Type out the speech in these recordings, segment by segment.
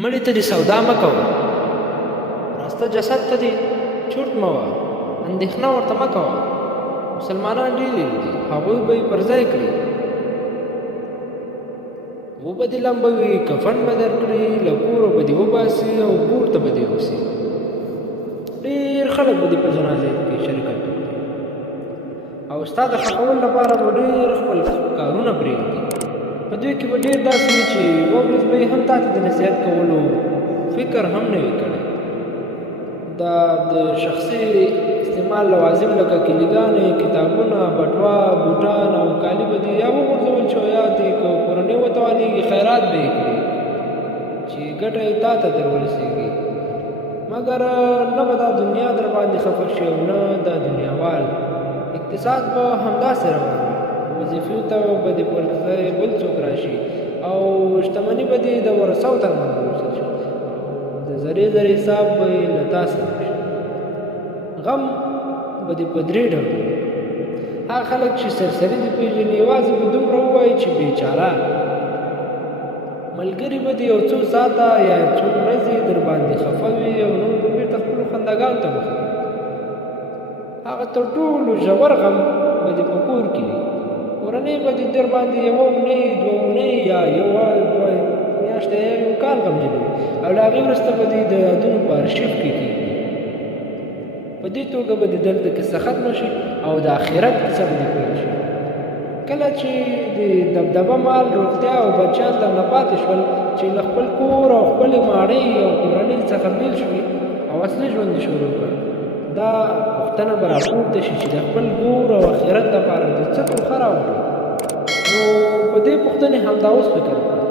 مړي ته دې سودا مه کوه، راسته جسد ته دې چورت مه وه، اندېښنه ورته مه کوه. مسلمانان ډېر دي، هغوی به یې پر ځای کړي، وبه دې لمبوي، کفن به درکړي، له کوره به دې وباسي او کور ته به دې یوسي. ډېر خلک به دې په جنازې کې شرکت وکړي او ستا د ښخولو لپاره به ډېر خپل کارونه پرېږدي. په دوی کې به ډېر داسې وي چې یوه ورځ به یې هم تا ته د نصیحت کولو فکر هم نه وي کړی. دا د شخصي استعمال لوازم لکه کلیګانې، کتابونه، بټوه، بوټان او کالي به دې یا وغورځول چې یا دې که کورنۍ وتوانېږي خیرات به یې کړي چې ګټه یې تا ته در ورسېږي. مګر نه به دا دنیا در باندې خفه شي او نه دا دنیاوال. اقتصاد به همداسې روان وي، وظیفې ته به دې پر ځای بل څوک راشي او شتمني به دې د ورثو تر منځ وویشل شي. د ذرې ذرې حساب به یې له تا سره شي. غم به دې په درې ډوله وي. هغه خلک چې سرسري دې پېژني یوازې به دومره ووایي چې بېچاره. ملګري به دې یو څو ساعته یا څو ورځې در باندې خفه وي او نور به بېرته خپلو خنداګانو ته مخه کړي. هغه تر ټولو ژور غم به دې په کور کې وي. کورنۍ به دې در باندې یوه اونۍ، دوه اونۍ یا یوه دوه میاشتې یا یو کال غمجنې وي او له هغې وروسته به دې د یادونو په ارشیف کې کېږي. په دې توګه به دې دلته کیسه ختمه شي او د آخرت کیسه به دې پیل شي. کله چې د دبدبه مال، روغتیا او بچیان درنه پاتې شول، چې له خپل کور او خپلې ماڼۍ او کورنۍ څخه بېل شوي او اصلي ژوند یې شروع کړ، دا پوښتنه به راپورته شي چې د خپل کور او آخرت لپاره دې څه توښه راوړو. نو په دې پوښتنې همدا اوس فکر وکړه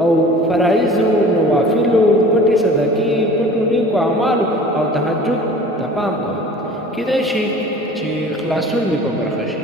او فرایضو، نوافلو، پټې صدقې، پټو نیکو اعمالو او تهجد ته پام کوه. کیدای شي چې خلاصون دې په برخه شي.